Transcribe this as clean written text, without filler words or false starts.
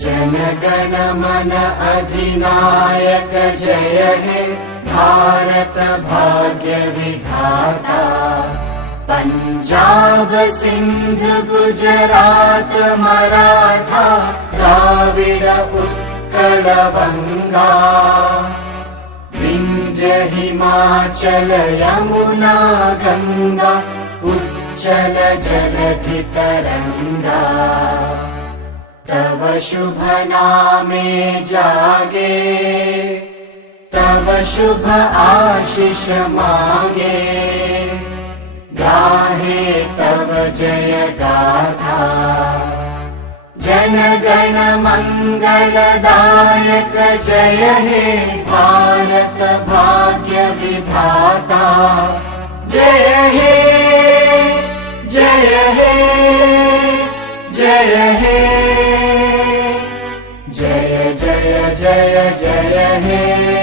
जनगण मन अधिनायक जय हे भारत भाग्य विधाता। पंजाब सिंध गुजरात मराठा द्राविड उत्कल बंगा। विंध्य हिमाचल यमुना गंगा उच्चल जलधि तरंगा। तव शुभ नामे जागे तव शुभ आशीष मांगे। गाहे तव जय गाथा जनगण मंगलदायक जय हे भारत भाग्य विधाता। जय हे जय हे जय हे जय जय जय जय हे।